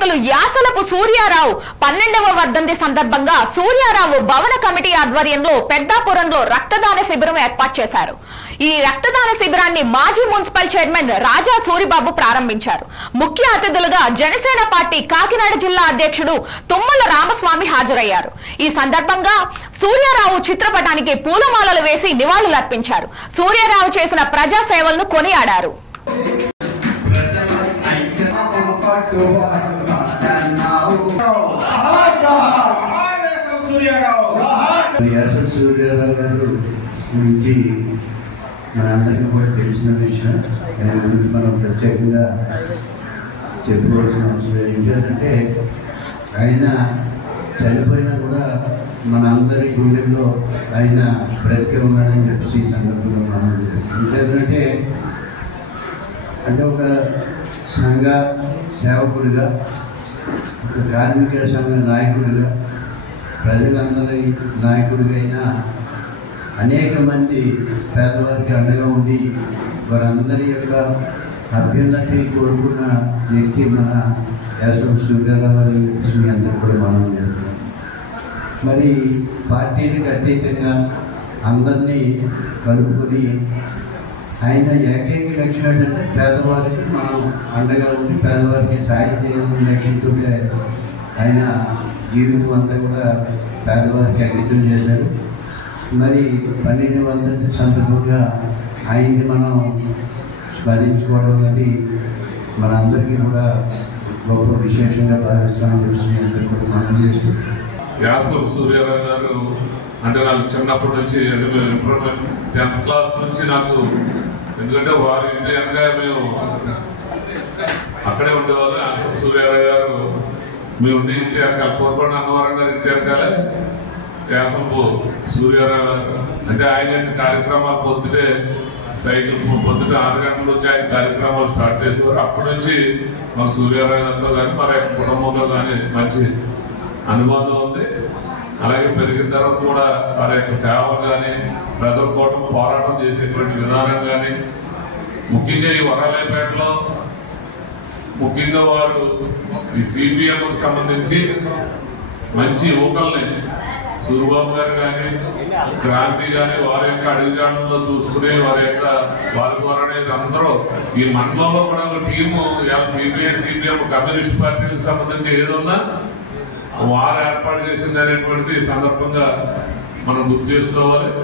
నాయకులు యాసలపు సూర్యారావు 12వ వర్ధంతి సందర్భంగా సూర్యారావు భవన కమిటీ ఆధ్వర్యంలో పెద్దాపురంలో రక్తదాన శిబిరం ఏర్పాటు చేశారు. ఈ రక్తదాన శిబిరాన్ని మాజీ మున్సిపల్ చైర్మన్ రాజా సూరిబాబు ప్రారంభించారు. ముఖ్య అతిథులుగా జనసేన పార్టీ కాకినాడ జిల్లా అధ్యక్షుడు తుమ్మల రామస్వామి హాజరయ్యారు. ఈ సందర్భంగా సూర్యారావు చిత్రపటానికి పూలమాలలు వేసి నివాళులర్పించారు. సూర్యారావు చేసిన ప్రజా సేవలను కొనియాడారు. గురించి మనందరికీ కూడా తెలిసిన విషయం. మనం ప్రత్యేకంగా చెప్పుకోవాల్సిన అవసరం ఏంటంటే ఆయన చనిపోయినా కూడా మన అందరి గుండెల్లో ఆయన బ్రతికే ఉన్నాడని చెప్పేసి ఈ సందర్భంలో మనం ఏంటంటే ఒక సంఘ సేవకుడిగా, ఒక కార్మిక సంఘ నాయకుడిగా, ప్రజలందరి నాయకుడిగా అయినా అనేక మంది పేదవారికి అండగా ఉండి వారందరి యొక్క అభ్యున్నతి కోరుకున్న వ్యక్తి మన యాసవ సూర్యారావు గారి అందరూ కూడా మనం చేస్తాం. మరి పార్టీలకు అతీతంగా అందరినీ కలుపుకొని ఆయన ఏకైక లక్ష్యం ఏంటంటే పేదవారికి మనం అండగా ఉండి పేదవారికి సాయం చేయాలని లక్ష్యంతో ఆయన జీవితం అంతా కూడా పేదవారికి అంకితం చేశారు. మరి 12వ వర్ధంతి సందర్భంగా ఆయన్ని మనం స్మరించుకోవడం అనేది మన అందరికీ కూడా గొప్ప విశేషంగా భావిస్తామని చెప్పి అందరూ కూడా మనం చేస్తాం. యాసవ సూర్యారావు గారు అంటే నాకు చిన్నప్పటి నుంచి 10th క్లాస్ నుంచి నాకు, ఎందుకంటే వారి ఇంటి వెనక మేము అక్కడే ఉండేవాళ్ళు. యాసవ సూర్యారావు గారు మేము ఉండి ఇంటి వెనకాల కోరపడిన అన్నవరం గారు ఇంటి వెనకాలే యాసవ సూర్యారావు గారు. అంటే ఆయన కార్యక్రమాలు పొద్దుటే సైకిల్ పొద్దుట 6 గంటల నుంచి ఆయన కార్యక్రమాలు స్టార్ట్ చేసేవారు. అప్పటి నుంచి మన సూర్యారావు గారితో కానీ మరి కుటుంబంలో కానీ మంచి అనుబంధం ఉంది. అలాగే పెరిగిన తర్వాత కూడా వారి యొక్క సేవలు కానీ, ప్రజల కోసం పోరాటం చేసేటువంటి విధానం కానీ, ముఖ్యంగా ఈ వరాలేపేటలో ముఖ్యంగా వారు ఈ సిపిఎంకు సంబంధించి మంచి యువకుల్ని సూరిబాబు గారు కానీ, క్రాంతి కానీ వారి యొక్క అడుగుజాడల్లో చూసుకుని వారి ద్వారానే అందరూ ఈ మండలంలో కూడా ఒక టీము సిపిఎం కమ్యూనిస్ట్ పార్టీకి సంబంధించి ఏదన్నా వారు ఏర్పాటు చేసింది అనేటువంటి సందర్భంగా మనం గుర్తు చేసుకోవాలి.